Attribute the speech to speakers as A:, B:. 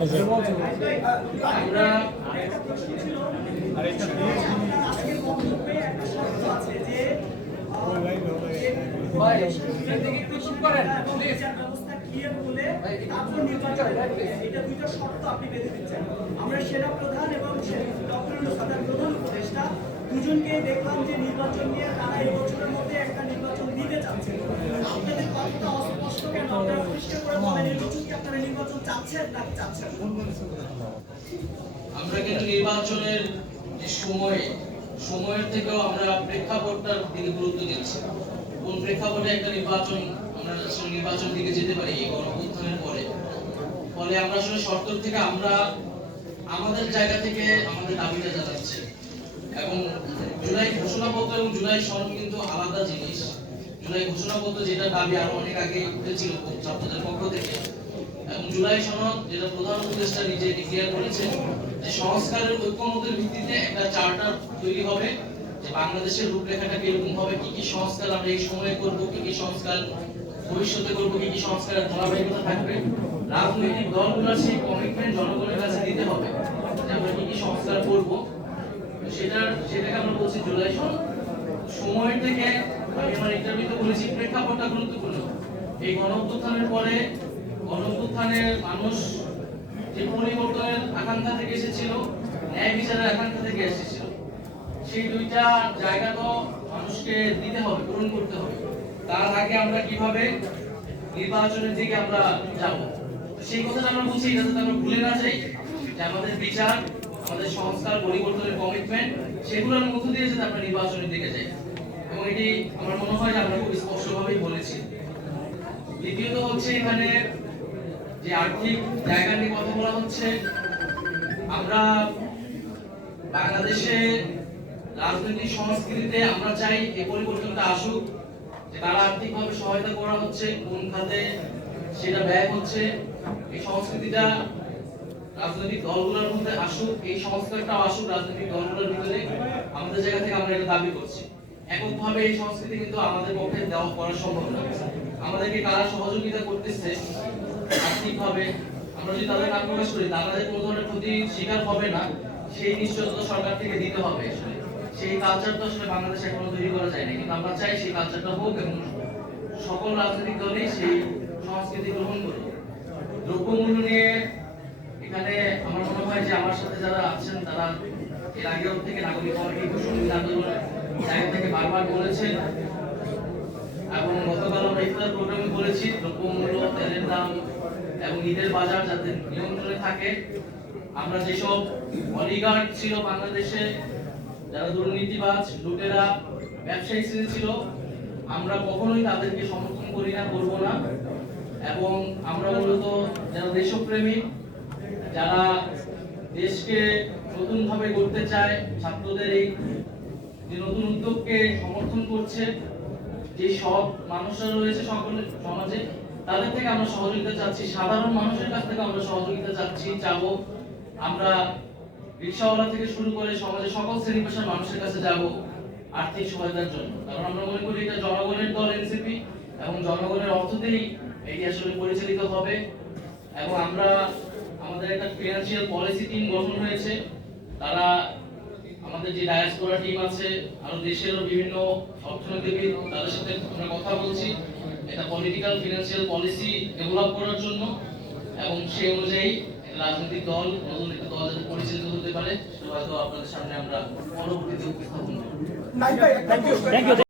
A: আমরা
B: প্রধান এবং ডক্টর প্রধান দুজনকে দেখলাম যে নির্বাচন নিয়ে তারা এই বছরের মধ্যে একটা নির্বাচন দিতে চাচ্ছেন আপনাদের কথাটা অস্পষ্ট কেন আপনারা পরিষ্কার করে বলেন এই বছর কি আপনারা নির্বাচন না চাচ্ছেন
A: আমরা কিন্তু নির্বাচনের যে সময়ে, সময়ের থেকেও আমরা প্রেক্ষাপটটার দিকে গুরুত্ব দিচ্ছি। কোন প্রেক্ষাপটে একটা নির্বাচন, আমরা নির্বাচন দিকে যেতে পারি এই গণঅভ্যুত্থানের পরে? ফলে আমরা আসলে সরকার থেকে আমরা, আমাদের জায়গা থেকে আমাদের দাবিটা জানাচ্ছি। এবং জুলাই ঘোষণাপত্র এবং জুলাই সনদ কিন্তু আলাদা জিনিস। জুলাই ঘোষণাপত্র যেটা দাবি আরও অনেক আগে উঠেছিল ছাত্রদের পক্ষ থেকে। এবং জুলাই সনদ যেটা প্রধান উপদেষ্টা নিজে ডিক্লেয়ার করেছেন যে সংস্কারের ঐক্যমতের ভিত্তিতে একটা চার্টার তৈরি হবে, যে বাংলাদেশের রূপরেখাটা কীরকম হবে, কি কি সংস্কার আমরা এই সময়ে করব, কি কি সংস্কার ভবিষ্যতে করব, কি কি সংস্কারের ধারাবাহিকতা থাকবে, রাজনৈতিক দলগুলোর সেই কমিটমেন্ট জনগণের কাছে দিতে হবে, যে আমরা কি কি সংস্কার করব। সেটা সেটাকে আমরা বলছি জুলাই সনদ। সময়ের থেকে আমি আমার ইন্টারভিউতে বলেছি, প্রেক্ষাপটটা গুরুত্বপূর্ণ। এই গণ পরে গণ মানুষ যে পরিবর্তনের আকাঙ্ক্ষা থেকে এসেছিল, ন্যায় বিচারের আকাঙ্ক্ষা থেকে এসেছিল, সেই দুইটা জায়গা তো মানুষকে দিতে হবে, পূরণ করতে হবে। তার আগে আমরা কীভাবে নির্বাচনের দিকে আমরা যাব? সেই কথাটা আমরা এটা যাতে আমরা ভুলে না যাই যে আমাদের বিচার, আমাদের সংস্কার, পরিবর্তনের কমিটমেন্ট সেগুলোর মধ্য দিয়ে যাতে আমরা নির্বাচনের দিকে যাই। এবং এটি আমার মনে হয় যে আমরা খুব স্পষ্টভাবেই বলেছি। দ্বিতীয়ত হচ্ছে এখানে যে আর্থিক জায়গা নিয়ে কথা বলা হচ্ছে, আমরা বাংলাদেশে রাজনৈতিক সংস্কৃতিতে আমরা চাই এই পরিবর্তনটা আসুক, যে তারা আর্থিকভাবে সহায়তা করা হচ্ছে, কোন খাতে সেটা ব্যয় হচ্ছে, এই সংস্কৃতিটা রাজনৈতিক দলগুলোর মধ্যে আসুক, এই সংস্কারটাও আসুক রাজনৈতিক দলগুলোর ভিতরে, আমাদের জায়গা থেকে আমরা এটা দাবি করছি। এককভাবে এই সংস্কৃতি কিন্তু আমাদের পক্ষে দেওয়া করা সম্ভব না। আমাদেরকে কারা সহযোগিতা করতেছে আর্থিকভাবে আমরা যদি তাদের নাম প্রকাশ করি তাদের কোনো ধরনের ক্ষতি শিকার হবে না। সেই নিশ্চয়তা সরকার থেকে দিতে হবে। সেই কালচার তো আসলে বাংলাদেশে এখনও তৈরি করা যায়নি। কিন্তু আমরা চাই সেই কালচারটা হোক এবং সকল রাজনৈতিক দলই সেই সংস্কৃতি গ্রহণ করুক। দ্রব্যমূল্য নিয়ে এখানে আমার মনে হয় যে আমার সাথে যারা আছেন, তারা এর আগেও থেকে নাগরিক কমিটি সংবিধান আন্দোলনের জায়গা থেকে বারবার বলেছেন। এবং গতকাল আমরা ইফতার প্রোগ্রামে বলেছি, দ্রব্যমূল্য, তেলের দাম এবং ঈদের বাজার যাতে নিয়ন্ত্রণে থাকে, আমরা যেসব অলিগার্ড ছিল বাংলাদেশে, যারা দুর্নীতিবাজ লুটেরা, ব্যবসায়ী শ্রেণি ছিল, আমরা কখনোই তাদেরকে সমর্থন করি না, করব না। এবং আমরা মূলত যারা দেশপ্রেমিক যারা দেশকে নতুনভাবে গড়তে চায়, ছাত্রদের এই যে নতুন উদ্যোগকে সমর্থন করছে, যে সব মানুষরা রয়েছে সকলের সমাজে তাদের থেকে আমরা সহযোগিতা চাচ্ছি। সাধারণ মানুষের কাছ থেকে আমরা সহযোগিতা চাচ্ছি, যাব। আমরা রিক্সাওয়ালা থেকে শুরু করে সমাজের সকল শ্রেণি পেশার মানুষের কাছে যাব আর্থিক সহায়তার জন্য। কারণ আমরা মনে করি এটা জনগণের দল এনসিপি এবং জনগণের অর্থতেই এটি আসলে পরিচালিত হবে। এবং আমরা আমাদের একটা ফিনান্সিয়াল পলিসি টিম গঠন হয়েছে। তারা আমাদের যে ডায়াসপোরা টিম আছে আর দেশেরও বিভিন্ন অর্থনীতিবিদ তাদের সাথে আমরা কথা বলছি। এটা পলিটিক্যাল ফিনান্সিয়াল পলিসি ডেভেলপ করার জন্য এবং সেই অনুযায়ী রাজনৈতিক দল নতুন একটা দল যাতে পরিচালিত হতে পারে সেটা হয়তো আপনাদের সামনে আমরা পরবর্তীতে উপস্থাপন করব।
B: Thank you